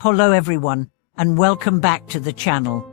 Hello everyone, and welcome back to the channel.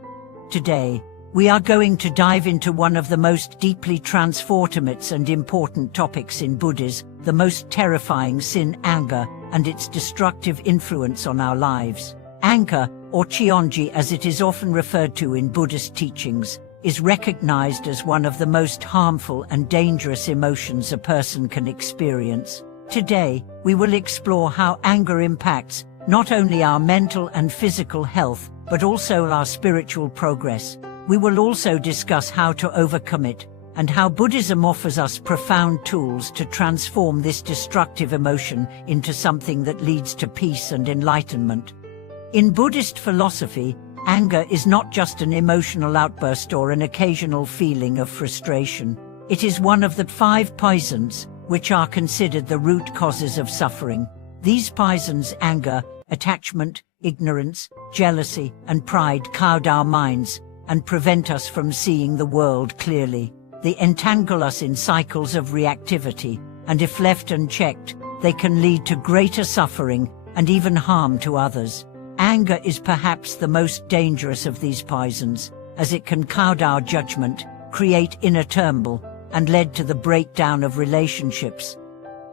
Today, we are going to dive into one of the most deeply transformative and important topics in Buddhism, the most terrifying sin, anger, and its destructive influence on our lives. Anger, or Qigong as it is often referred to in Buddhist teachings, is recognized as one of the most harmful and dangerous emotions a person can experience. Today, we will explore how anger impacts not only our mental and physical health, but also our spiritual progress. We will also discuss how to overcome it, and how Buddhism offers us profound tools to transform this destructive emotion into something that leads to peace and enlightenment. In Buddhist philosophy, anger is not just an emotional outburst or an occasional feeling of frustration. It is one of the 5 poisons, which are considered the root causes of suffering. These poisons, anger, attachment, ignorance, jealousy, and pride, cloud our minds and prevent us from seeing the world clearly. They entangle us in cycles of reactivity, and if left unchecked, they can lead to greater suffering and even harm to others. Anger is perhaps the most dangerous of these poisons, as it can cloud our judgment, create inner turmoil, and lead to the breakdown of relationships.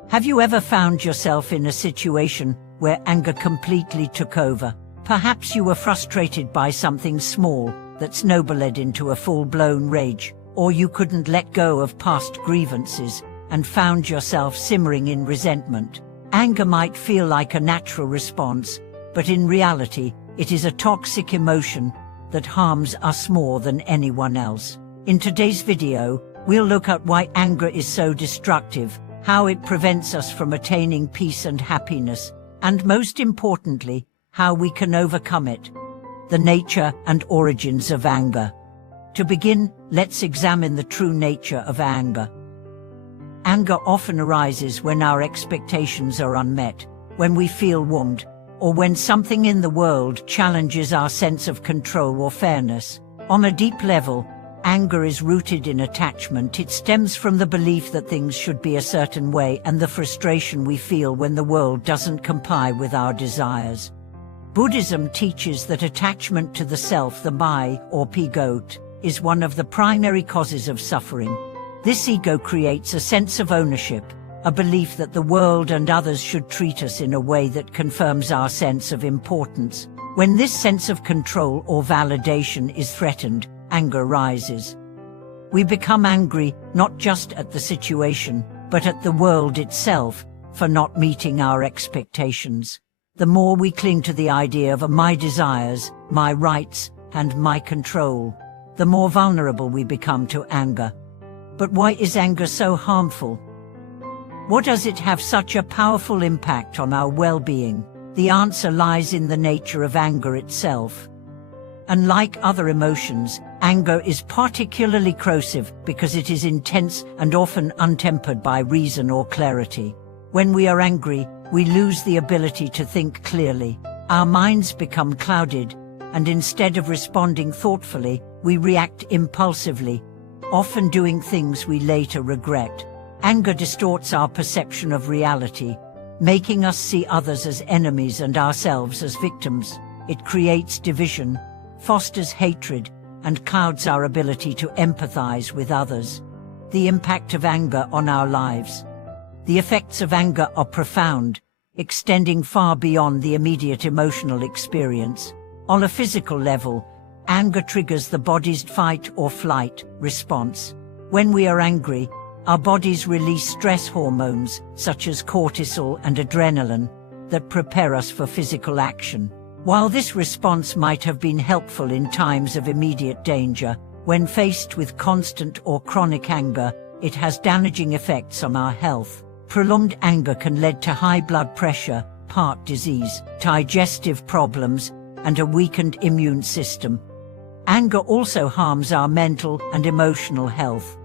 Have you ever found yourself in a situation where anger completely took over? Perhaps you were frustrated by something small that snowballed into a full-blown rage, or you couldn't let go of past grievances and found yourself simmering in resentment. Anger might feel like a natural response, but in reality, it is a toxic emotion that harms us more than anyone else. In today's video, we'll look at why anger is so destructive, how it prevents us from attaining peace and happiness, and most importantly, how we can overcome it. The nature and origins of anger. To begin, let's examine the true nature of anger. Anger often arises when our expectations are unmet, when we feel wounded, or when something in the world challenges our sense of control or fairness. On a deep level, anger is rooted in attachment. It stems from the belief that things should be a certain way and the frustration we feel when the world doesn't comply with our desires. Buddhism teaches that attachment to the self, the I, or ego, is one of the primary causes of suffering. This ego creates a sense of ownership, a belief that the world and others should treat us in a way that confirms our sense of importance. When this sense of control or validation is threatened, anger rises. We become angry not just at the situation, but at the world itself for not meeting our expectations. The more we cling to the idea of my desires, my rights, and my control, the more vulnerable we become to anger. But why is anger so harmful? What does it have such a powerful impact on our well-being? The answer lies in the nature of anger itself. Unlike other emotions, anger is particularly corrosive because it is intense and often untempered by reason or clarity. When we are angry, we lose the ability to think clearly. Our minds become clouded, and instead of responding thoughtfully, we react impulsively, often doing things we later regret. Anger distorts our perception of reality, making us see others as enemies and ourselves as victims. It creates division, fosters hatred, and clouds our ability to empathize with others. The impact of anger on our lives. The effects of anger are profound, extending far beyond the immediate emotional experience. On a physical level, anger triggers the body's fight or flight response. When we are angry, our bodies release stress hormones, such as cortisol and adrenaline, that prepare us for physical action. While this response might have been helpful in times of immediate danger, when faced with constant or chronic anger, it has damaging effects on our health. Prolonged anger can lead to high blood pressure, heart disease, digestive problems, and a weakened immune system. Anger also harms our mental and emotional health.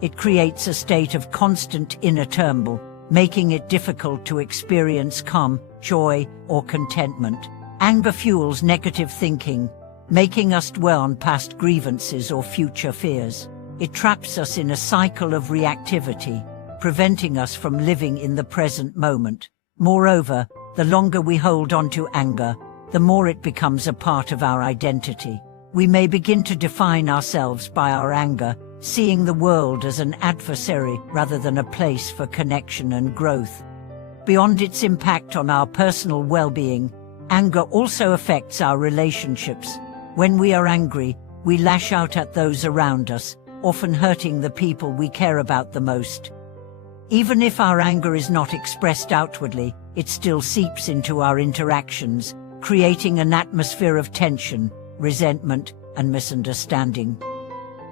It creates a state of constant inner turmoil, making it difficult to experience calm, joy, or contentment. Anger fuels negative thinking, making us dwell on past grievances or future fears. It traps us in a cycle of reactivity, preventing us from living in the present moment. Moreover, the longer we hold on to anger, the more it becomes a part of our identity. We may begin to define ourselves by our anger, seeing the world as an adversary rather than a place for connection and growth. Beyond its impact on our personal well-being, anger also affects our relationships. When we are angry, we lash out at those around us, often hurting the people we care about the most. Even if our anger is not expressed outwardly, it still seeps into our interactions, creating an atmosphere of tension, resentment, and misunderstanding.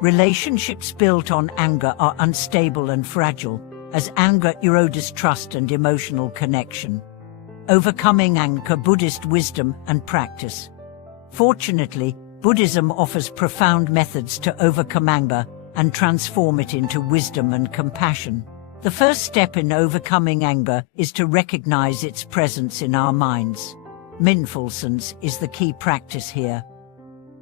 Relationships built on anger are unstable and fragile, as anger erodes trust and emotional connection. Overcoming anger, Buddhist wisdom and practice. Fortunately, Buddhism offers profound methods to overcome anger and transform it into wisdom and compassion. The first step in overcoming anger is to recognize its presence in our minds. Mindfulness is the key practice here.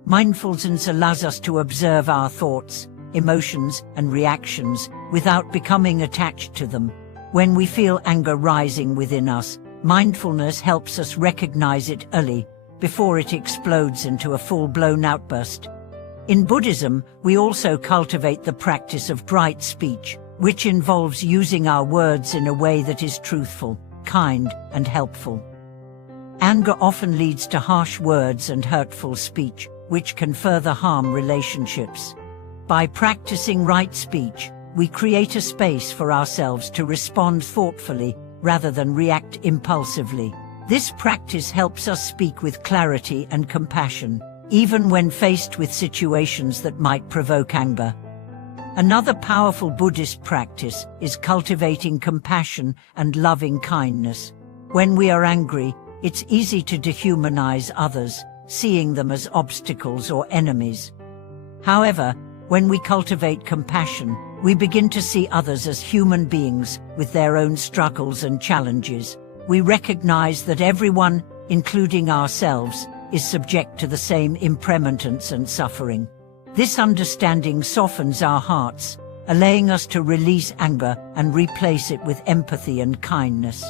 Mindfulness allows us to observe our thoughts, emotions, and reactions without becoming attached to them. When we feel anger rising within us, mindfulness helps us recognize it early, before it explodes into a full-blown outburst. In Buddhism, we also cultivate the practice of right speech, which involves using our words in a way that is truthful, kind, and helpful. Anger often leads to harsh words and hurtful speech, which can further harm relationships. By practicing right speech, we create a space for ourselves to respond thoughtfully, rather than react impulsively. This practice helps us speak with clarity and compassion, even when faced with situations that might provoke anger. Another powerful Buddhist practice is cultivating compassion and loving kindness. When we are angry, it's easy to dehumanize others, seeing them as obstacles or enemies. However, when we cultivate compassion, we begin to see others as human beings with their own struggles and challenges. We recognize that everyone, including ourselves, is subject to the same impermanence and suffering. This understanding softens our hearts, allowing us to release anger and replace it with empathy and kindness.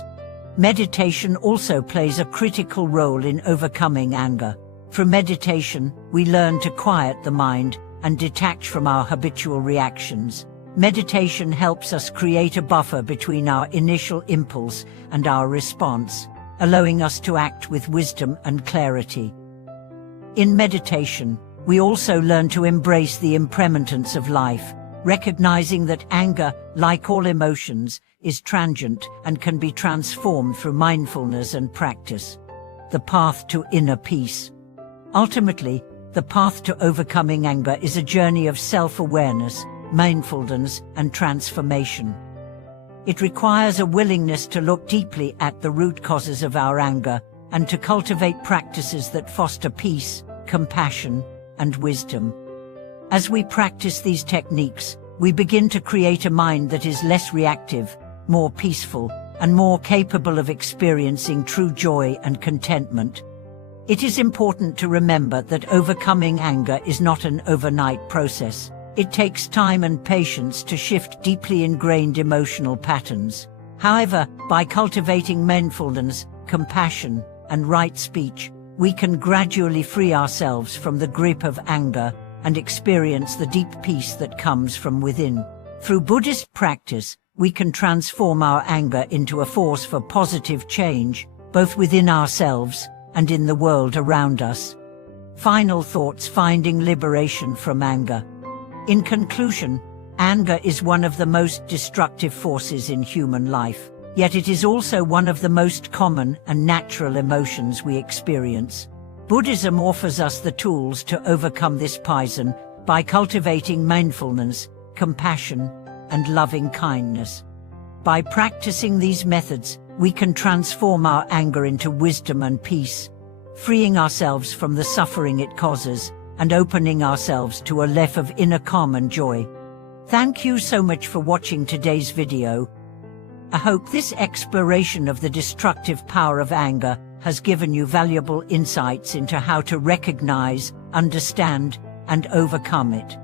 Meditation also plays a critical role in overcoming anger. Through meditation, we learn to quiet the mind and detach from our habitual reactions. Meditation helps us create a buffer between our initial impulse and our response, allowing us to act with wisdom and clarity. In meditation, we also learn to embrace the impermanence of life, recognizing that anger, like all emotions, is transient and can be transformed through mindfulness and practice. The path to inner peace. Ultimately, the path to overcoming anger is a journey of self-awareness, mindfulness, and transformation. It requires a willingness to look deeply at the root causes of our anger and to cultivate practices that foster peace, compassion, and wisdom. As we practice these techniques, we begin to create a mind that is less reactive, more peaceful, and more capable of experiencing true joy and contentment. It is important to remember that overcoming anger is not an overnight process. It takes time and patience to shift deeply ingrained emotional patterns. However, by cultivating mindfulness, compassion, and right speech, we can gradually free ourselves from the grip of anger and experience the deep peace that comes from within. Through Buddhist practice, we can transform our anger into a force for positive change, both within ourselves and in the world around us. Final thoughts: finding liberation from anger. In conclusion, anger is one of the most destructive forces in human life, yet it is also one of the most common and natural emotions we experience. Buddhism offers us the tools to overcome this poison by cultivating mindfulness, compassion, and loving kindness. By practicing these methods, we can transform our anger into wisdom and peace, freeing ourselves from the suffering it causes and opening ourselves to a life of inner calm and joy. Thank you so much for watching today's video. I hope this exploration of the destructive power of anger has given you valuable insights into how to recognize, understand, and overcome it.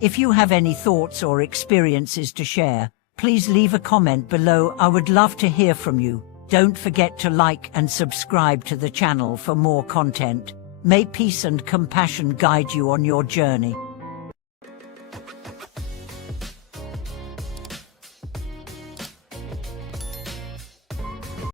If you have any thoughts or experiences to share, please leave a comment below. I would love to hear from you. Don't forget to like and subscribe to the channel for more content. May peace and compassion guide you on your journey.